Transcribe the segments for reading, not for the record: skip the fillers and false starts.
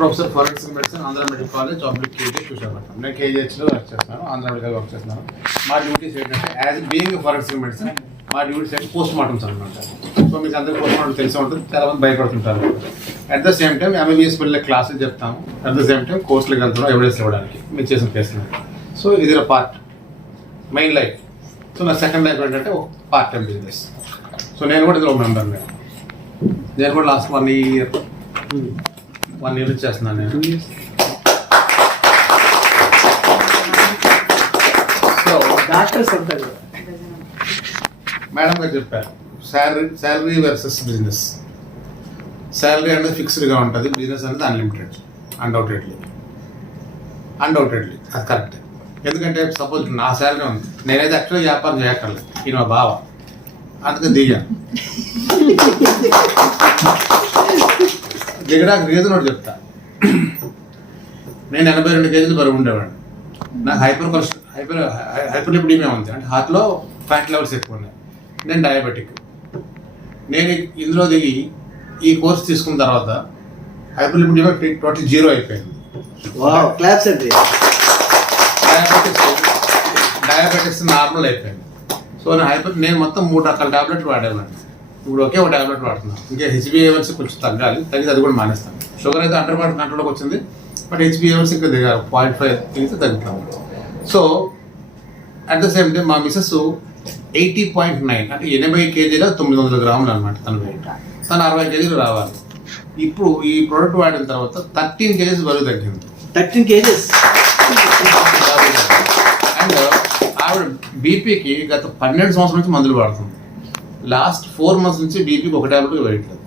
Professor forensic medicine Andhra medical college public KG Visakhapatnam. నేను కేజీహెచ్లో work చేస్తున్నాను, Andhra medical work చేస్తున్నాను. మా డ్యూటీస్ ఏంటంటే యాజ్ బీయింగ్ ఫారెన్సిక్ మెడిసిన్ మా డ్యూటీస్ ఏంటి పోస్ట్ మార్టమ్స్ అనమాట. సో మీకు అందరికీ పోస్ట్ మార్టం తెలిసి ఉంటుంది, చాలా మంది భయపడుతుంటారు. At the same time MBBS పిల్లల క్లాసులు చెప్తాము, అట్ ద సేమ్ టైం కోర్సులకు వెళ్తున్నాం ఎవిడెన్స్ ఇవ్వడానికి మీరు చేసిన కేసులు. సో ఇది పార్ట్ మెయిన్ లైఫ్. సో నా సెకండ్ లైఫ్ ఏంటంటే పార్ట్ టైం బిజినెస్. సో నేను కూడా ఇందులో మెంబర్. నేను కూడా లాస్ట్ 1 year చేస్తున్నాను నేను. సో డాక్టర్స్ అంతా కూడా మేడం గారు చెప్పారు, శాలరీ వర్సెస్ బిజినెస్. శాలరీ అనేది ఫిక్స్డ్గా ఉంటుంది, బిజినెస్ అనేది అన్లిమిటెడ్. అన్డౌటెడ్లీ అది కరెక్ట్. ఎందుకంటే సపోజ్ నా శాలరీ ఉంది, నేనైతే యాక్చువల్గా వ్యాపారం చేయక్కర్లేదు, ఈయన మా బావ, అందుకని దిగాను. దిగడానికి రీజన్ ఒకటి చెప్తా. నేను 82 kgs బరువు ఉండేవాడిని. నాకు హైపర్లిపిడీమియా ఉంది, అంటే హార్ట్లో ఫ్యాట్ లెవెల్స్ ఎక్కువ ఉన్నాయి. నేను డయాబెటిక్. నేను ఇందులో దిగి ఈ కోర్స్ తీసుకున్న తర్వాత హైపర్లిపిడీమియా టోటల్ 0 అయిపోయింది. డయాబెటిక్స్ నార్మల్ అయిపోయింది. సో నేను మొత్తం 3 రకాల టాబ్లెట్లు వాడేవాడిని. ఇప్పుడు ఒకే ఒక టాబ్లెట్ వాడుతున్నాను. ఇంకా హెచ్బిఏవల్స్ కొంచెం తగ్గితే అది కూడా మానేస్తాను. షుగర్ అయితే 100% కంట్రోల్లోకి వచ్చింది, బట్ హెచ్బిఏవల్స్ ఇంకా దిగారు 0.5 తిరిగితే తగ్గుతాము. So at the same time మా మిసెస్ 80.9 అంటే 80 kgలో 900 grams అనమాట తన వెయిట్. తను 60 kg రావాలి. ఇప్పుడు ఈ ప్రోడక్ట్ వాడిన తర్వాత 13 kgs బరువు తగ్గింది. 13 kgs. అండ్ ఆవిడ బీపీకి గత 12 సంవత్సరాల నుంచి మందులు వాడుతుంది. లాస్ట్ 4 months నుంచి బీపీకి ఒక టాబ్లెట్ వేయట్లేదు.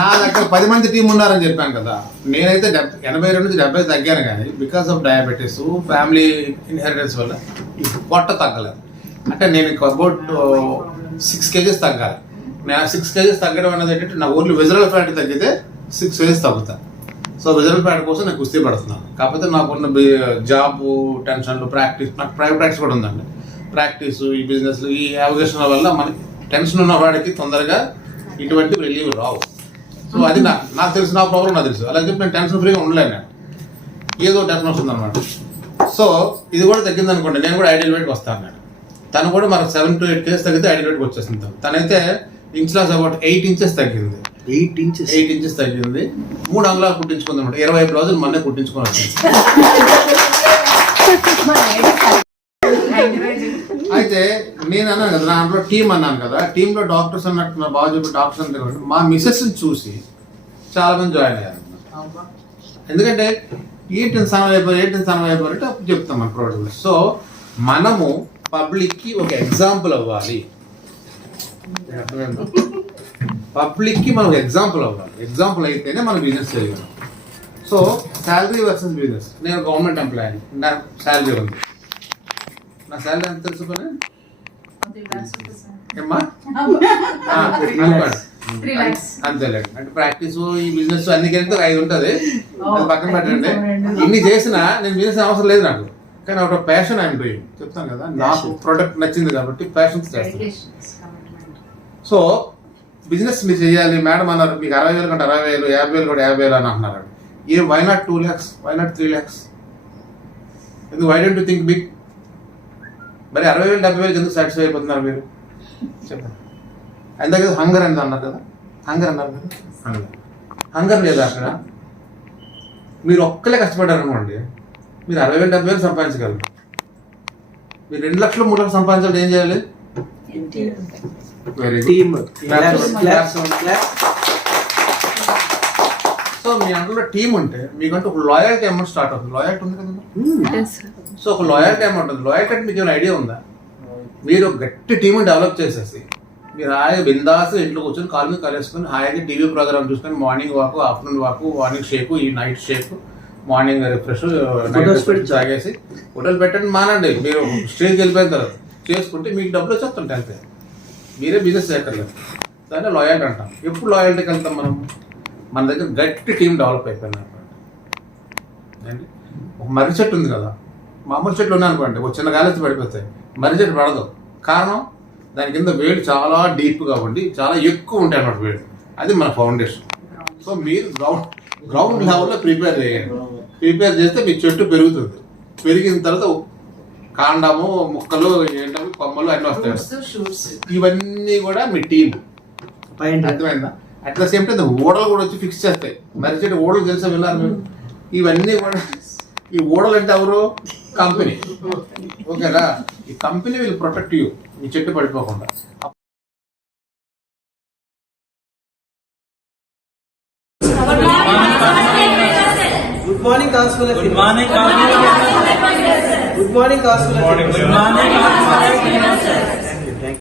నా దగ్గర 10 మంది టీం ఉన్నారని చెప్పాను కదా. నేనైతే 82 నుంచి 70 తగ్గాను, కానీ because of diabetes family inheritance వల్ల పొట్ట తగ్గలేదు. అంటే నేను అబౌట్ 6 kgs తగ్గాలి. నేను 6 kgs తగ్గడం అనేది ఏంటంటే నా ఓన్లీ విజరల్ ఫ్యాట్ తగ్గితే 6 kgs తగ్గుతాను. సో విజరల్ ఫ్యాట్ కోసం నేను కుస్తీ పడుతున్నాను. కాకపోతే నాకున్న జాబ్ టెన్షన్లు, ప్రాక్టీస్, నాకు ప్రైవేట్ ప్రాక్టీస్ కూడా ఉందండి. ప్రాక్టీస్, ఈ బిజినెస్లు, ఈ అవగాహన వల్ల మనకి టెన్షన్ ఉన్న వాడికి తొందరగా ఇటువంటి రిలీవ్ రావు. సో అది నాకు తెలుసు, నా ప్రాబ్లం నాకు తెలుసు. అలా చెప్పి నేను టెన్షన్ ఫ్రీగా ఉండలేను. నేను ఏదో టెన్షన్ వస్తుంది అనమాట. సో ఇది కూడా తగ్గింది అనుకోండి, నేను కూడా ఐడియల్ వెయిట్కి వస్తాను. నేను తను కూడా మనకు 7 to 8 kgs తగ్గితే ఐడియల్ వెయిట్కి వచ్చేస్తుంది. తనైతే ఇంచ్ లాస్ అబౌట్ 8 inches తగ్గింది. 8 inches తగ్గింది. 3 అంగుళాలు కుట్టించుకుంది అనమాట. 20 బ్లౌజులు మొన్నే కుట్టించుకొని వచ్చింది. అయితే నేను అన్నాను కదా, దాంట్లో టీం అన్నాను కదా, టీంలో డాక్టర్స్ అన్నట్టు నా బాగా చెప్పి డాక్టర్స్ అంటే మా మిసెస్ని చూసి చాలా మంది జాయిన్ అయ్యారు. ఎందుకంటే ఏంటి సనం అయిపోయారు అంటే అప్పుడు చెప్తాం మన ప్రోడక్ట్. సో మనము పబ్లిక్కి ఒక ఎగ్జాంపుల్ అవ్వాలి. పబ్లిక్కి మనం ఎగ్జాంపుల్ అవ్వాలి. ఎగ్జాంపుల్ అయితేనే మనం బిజినెస్ చేయగలం. So salary versus business. నేను గవర్నమెంట్ ఎంప్లాయీ, నా శాలరీ ఉంది. నా శాలరీ ఎంత తెలుసుకొని ఏమ్మా అంతేలేండి. అంటే ప్రాక్టీస్, ఈ బిజినెస్ అన్ని కలిపితే 5 ఉంటుంది. అది పక్కన పెట్టండి. ఇన్ని చేసినా నేను బిజినెస్ అవసరం లేదు నాకు, కానీ ఒక ప్యాషన్ ఐఎమ్ డూయింగ్. చెప్తాను కదా, నాకు ప్రోడక్ట్ నచ్చింది కాబట్టి ప్యాషన్స్ చేస్తాను. సో బిజినెస్ మీరు చేయాలి మేడం అన్నారు, మీకు 60,000 కంటే 60,000, 50,000 కూడా 50,000 అని అంటున్నారు. Why not 2 lakhs, why not 3 lakhs? ఎందుకు why don't you think big? మరి 60,000, 70,000 ఎందుకు సాటిస్ఫై అయిపోతున్నారు మీరు? చెప్పండి. అందాక హంగర్ ఎంత అన్నారు కదా, హంగర్ అన్నారు మీరు. హంగర్ లేదా అక్కడ? మీరు ఒక్కలే కష్టపడ్డారు అనుకోండి, మీరు 60,000, 70,000 సంపాదించగలరు. మీరు 2 లక్షలు 3 లక్షలు సంపాదించాలి, ఏం చేయాలి? Very good. సో మీ అందులో టీం ఉంటే మీకంటే ఒక లాయల్టీ అమౌంట్ స్టార్ట్ అవుతుంది. లాయల్టీ ఉంది కదా. సో ఒక లాయల్టీ అమౌంట్ ఉంది. లాయల్టీ అంటే మీకు ఏమైనా ఐడియా ఉందా? మీరు గట్టి టీంని డెవలప్ చేసేసి మీరు హాయిగా బిందాస్ ఇంట్లో కూర్చొని కాలు మీద కాలేసుకొని హాయిగా టీవీ ప్రోగ్రామ్ చూసుకొని morning walk, afternoon walk, morning shake, ఈ night shake, morning refresh, night తాగేసి హోటల్ పెట్టండి, మానండి. మీరు స్టేజ్కి వెళ్ళిపోయిన తర్వాత చేసుకుంటే మీకు డబ్బులు వచ్చేస్తుంటే అంతే. మీరే బిజినెస్ చేయక్కర్లేదు. దాన్ని లాయల్టీ అంటాం. ఎప్పుడు లాయల్టీకి వెళ్తాం మనం? మన దగ్గర గట్టి టీం డెవలప్ అయిపోయింది అనుకోండి. ఒక మర్రి చెట్టు ఉంది కదా, మామూలు చెట్లు ఉన్నాయి అనుకోండి, ఒక చిన్న గాలి పడిపోతాయి. మర్రి చెట్టు పడదు. కారణం దాని కింద వేళ్ళు చాలా డీప్గా ఉండి చాలా ఎక్కువ ఉంటాయి అన్నమాట వేళ్ళు. అది మన ఫౌండేషన్. సో మీరు గ్రౌండ్ లెవెల్లో ప్రిపేర్ చేయండి. ప్రిపేర్ చేస్తే మీ చెట్టు పెరుగుతుంది. పెరిగిన తర్వాత కాండము, ముక్కలు, ఏంటో కొమ్మలు అన్నీ వస్తాయి. ఇవన్నీ కూడా మీ టీం. అర్థమైందా? అట్ ద సేమ్ టైం ఓడలు కూడా వచ్చి ఫిక్స్ చేస్తాయి. మరి చెట్టు ఓడలు తెలుసా వెళ్ళారు మీరు? ఇవన్నీ కూడా ఈ ఓడలు అంటే ఎవరు? కంపెనీ. ఓకేనా? ఈ కంపెనీ విల్ ప్రొటెక్ట్ యూ, మీ చెట్టు పడిపోకుండా. గుడ్ మార్నింగ్ కాస్కుల Good morning, గుడ్ మార్నింగ్ కాస్కుల Good morning,